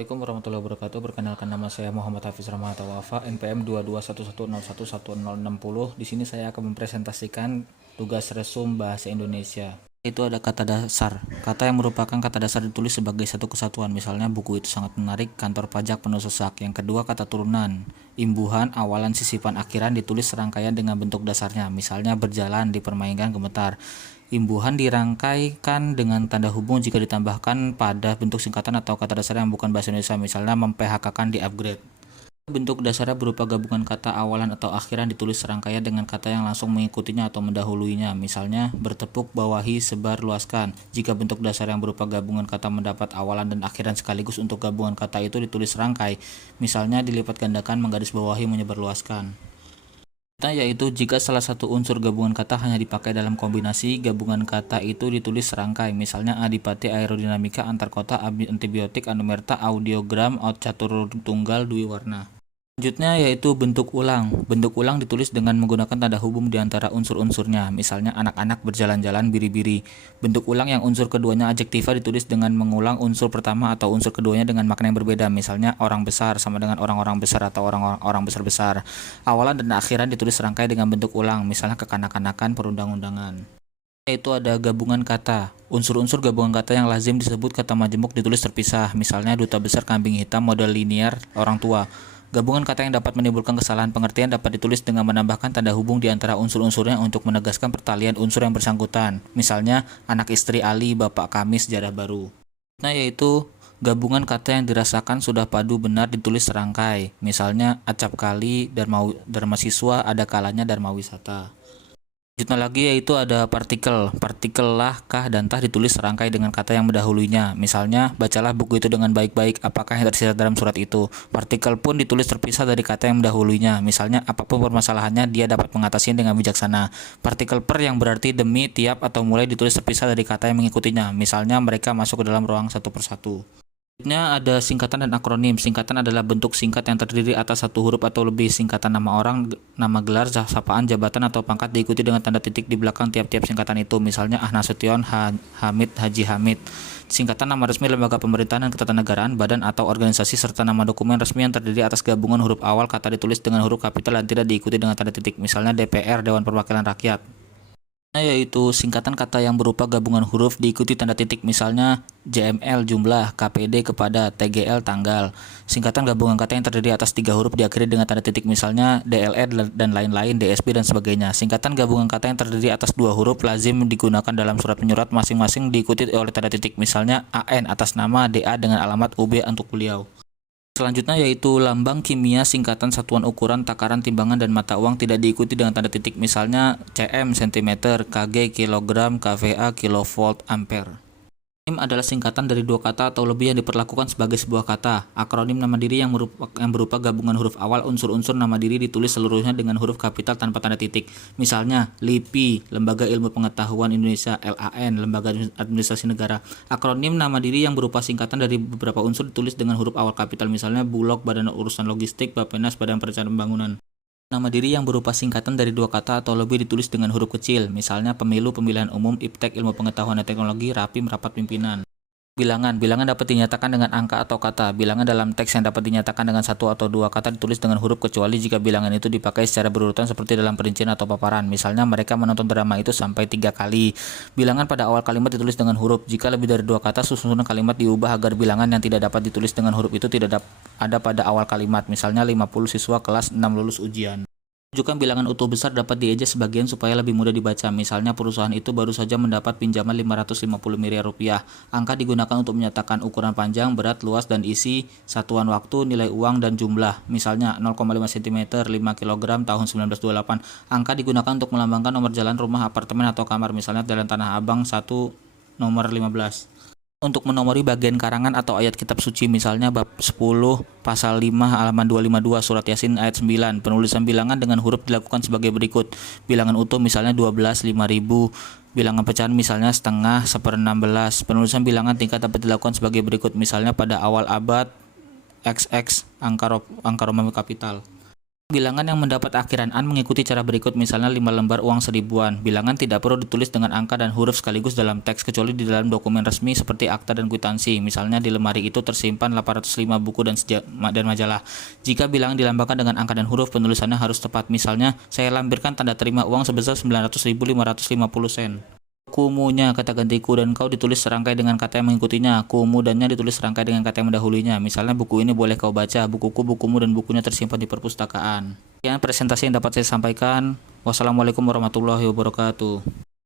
Assalamualaikum warahmatullahi wabarakatuh. Perkenalkan, nama saya Muhammad Hafiz Rahmat Wafa, NPM 2211011060. Di sini saya akan mempresentasikan tugas resum bahasa Indonesia. Itu ada kata dasar. Kata yang merupakan kata dasar ditulis sebagai satu kesatuan. Misalnya, buku itu sangat menarik, kantor pajak penuh sesak. Yang kedua, kata turunan. Imbuhan, awalan, sisipan, akhiran ditulis serangkaian dengan bentuk dasarnya. Misalnya, berjalan, dipermainkan, gemetar. Imbuhan dirangkaikan dengan tanda hubung jika ditambahkan pada bentuk singkatan atau kata dasar yang bukan bahasa Indonesia, misalnya mem-PHK-kan, di-upgrade. Bentuk dasarnya berupa gabungan kata awalan atau akhiran ditulis serangkaian dengan kata yang langsung mengikutinya atau mendahuluinya, misalnya bertepuk, bawahi, sebar, luaskan. Jika bentuk dasar yang berupa gabungan kata mendapat awalan dan akhiran sekaligus untuk gabungan kata itu ditulis serangkai, misalnya dilipat gandakan, menggarisbawahi, menyebarluaskan. Yaitu jika salah satu unsur gabungan kata hanya dipakai dalam kombinasi, gabungan kata itu ditulis serangkai, misalnya adipati, aerodinamika, antar kota, antibiotik, anumerta, audiogram, catur tunggal, dwi warna. Selanjutnya yaitu bentuk ulang. Bentuk ulang ditulis dengan menggunakan tanda hubung di antara unsur-unsurnya, misalnya anak-anak, berjalan-jalan, biri-biri. Bentuk ulang yang unsur keduanya adjektiva ditulis dengan mengulang unsur pertama atau unsur keduanya dengan makna yang berbeda, misalnya orang besar sama dengan orang-orang besar atau orang-orang besar-besar. Awalan dan akhiran ditulis serangkai dengan bentuk ulang, misalnya kekanak-kanakan, perundang-undangan. Yaitu ada gabungan kata. Unsur-unsur gabungan kata yang lazim disebut kata majemuk ditulis terpisah, misalnya duta besar, kambing hitam, model linear, orang tua. Gabungan kata yang dapat menimbulkan kesalahan pengertian dapat ditulis dengan menambahkan tanda hubung di antara unsur-unsurnya untuk menegaskan pertalian unsur yang bersangkutan. Misalnya, anak istri Ali, bapak kami, sejarah baru. Yaitu gabungan kata yang dirasakan sudah padu benar ditulis serangkai. Misalnya, acap kali, dharma siswa, ada kalanya dharma wisata. Selanjutnya lagi yaitu ada partikel. Partikel lah, kah, dan tah ditulis serangkai dengan kata yang mendahulunya. Misalnya, bacalah buku itu dengan baik-baik, apakah yang tersisa dalam surat itu. Partikel pun ditulis terpisah dari kata yang mendahulunya. Misalnya, apapun permasalahannya, dia dapat mengatasinya dengan bijaksana. Partikel per yang berarti demi, tiap, atau mulai ditulis terpisah dari kata yang mengikutinya. Misalnya, mereka masuk ke dalam ruang satu persatu. Selanjutnya ada singkatan dan akronim. Singkatan adalah bentuk singkat yang terdiri atas satu huruf atau lebih. Singkatan nama orang, nama gelar, sapaan, jabatan, atau pangkat diikuti dengan tanda titik di belakang tiap-tiap singkatan itu. Misalnya Nasution, Hamid, Haji Hamid. Singkatan nama resmi lembaga pemerintahan dan ketatanegaraan, badan atau organisasi, serta nama dokumen resmi yang terdiri atas gabungan huruf awal kata ditulis dengan huruf kapital dan tidak diikuti dengan tanda titik. Misalnya DPR, Dewan Perwakilan Rakyat. Yaitu singkatan kata yang berupa gabungan huruf diikuti tanda titik, misalnya JML jumlah, KPD kepada, TGL tanggal. Singkatan gabungan kata yang terdiri atas 3 huruf diakhiri dengan tanda titik, misalnya DLR dan lain-lain, DSP dan sebagainya. Singkatan gabungan kata yang terdiri atas 2 huruf lazim digunakan dalam surat menyurat masing-masing diikuti oleh tanda titik, misalnya AN atas nama, DA dengan alamat, UB untuk beliau. Selanjutnya yaitu lambang kimia, singkatan satuan ukuran, takaran, timbangan, dan mata uang tidak diikuti dengan tanda titik, misalnya cm cm, kg kilogram, kVA kilovolt ampere. Akronim adalah singkatan dari 2 kata atau lebih yang diperlakukan sebagai sebuah kata. Akronim nama diri yang berupa gabungan huruf awal unsur-unsur nama diri ditulis seluruhnya dengan huruf kapital tanpa tanda titik. Misalnya LIPI, Lembaga Ilmu Pengetahuan Indonesia, LAN, Lembaga Administrasi Negara. Akronim nama diri yang berupa singkatan dari beberapa unsur ditulis dengan huruf awal kapital, misalnya Bulog, Badan Urusan Logistik, Bappenas, Badan Perencanaan Pembangunan. Nama diri yang berupa singkatan dari 2 kata atau lebih ditulis dengan huruf kecil, misalnya Pemilu, Pemilihan Umum, Iptek, Ilmu Pengetahuan dan Teknologi, Rapim, Rapat Pimpinan. Bilangan dapat dinyatakan dengan angka atau kata. Bilangan dalam teks yang dapat dinyatakan dengan 1 atau 2 kata ditulis dengan huruf kecuali jika bilangan itu dipakai secara berurutan seperti dalam perincian atau paparan. Misalnya mereka menonton drama itu sampai 3 kali. Bilangan pada awal kalimat ditulis dengan huruf. Jika lebih dari 2 kata, susunan kalimat diubah agar bilangan yang tidak dapat ditulis dengan huruf itu tidak ada pada awal kalimat. Misalnya 50 siswa kelas 6 lulus ujian. Tunjukkan bilangan utuh besar dapat dieja sebagian supaya lebih mudah dibaca. Misalnya perusahaan itu baru saja mendapat pinjaman 550 miliar rupiah. Angka digunakan untuk menyatakan ukuran panjang, berat, luas, dan isi, satuan waktu, nilai uang, dan jumlah. Misalnya 0,5 cm, 5 kg tahun 1928. Angka digunakan untuk melambangkan nomor jalan, rumah, apartemen, atau kamar. Misalnya Jalan Tanah Abang 1 nomor 15. Untuk menomori bagian karangan atau ayat kitab suci, misalnya bab 10 pasal 5 halaman 252 surat Yasin ayat 9. Penulisan bilangan dengan huruf dilakukan sebagai berikut. Bilangan utuh misalnya 12, 5000. Bilangan pecahan misalnya setengah, 1/16. Penulisan bilangan tingkat dapat dilakukan sebagai berikut, misalnya pada awal abad XX angka Romawi kapital. Bilangan yang mendapat akhiran an mengikuti cara berikut, misalnya 5 lembar uang seribuan. Bilangan tidak perlu ditulis dengan angka dan huruf sekaligus dalam teks kecuali di dalam dokumen resmi seperti akta dan kwitansi. Misalnya di lemari itu tersimpan 805 buku dan majalah. Jika bilangan dilambangkan dengan angka dan huruf, penulisannya harus tepat. Misalnya, saya lampirkan tanda terima uang sebesar 900.550 sen. Kumunya, kata ganti ku dan kau ditulis serangkai dengan kata yang mengikutinya. Kumu dannya ditulis serangkai dengan kata yang mendahulunya. Misalnya, buku ini boleh kau baca, bukuku, bukumu, dan bukunya tersimpan di perpustakaan. Sekian presentasi yang dapat saya sampaikan. Wassalamualaikum warahmatullahi wabarakatuh.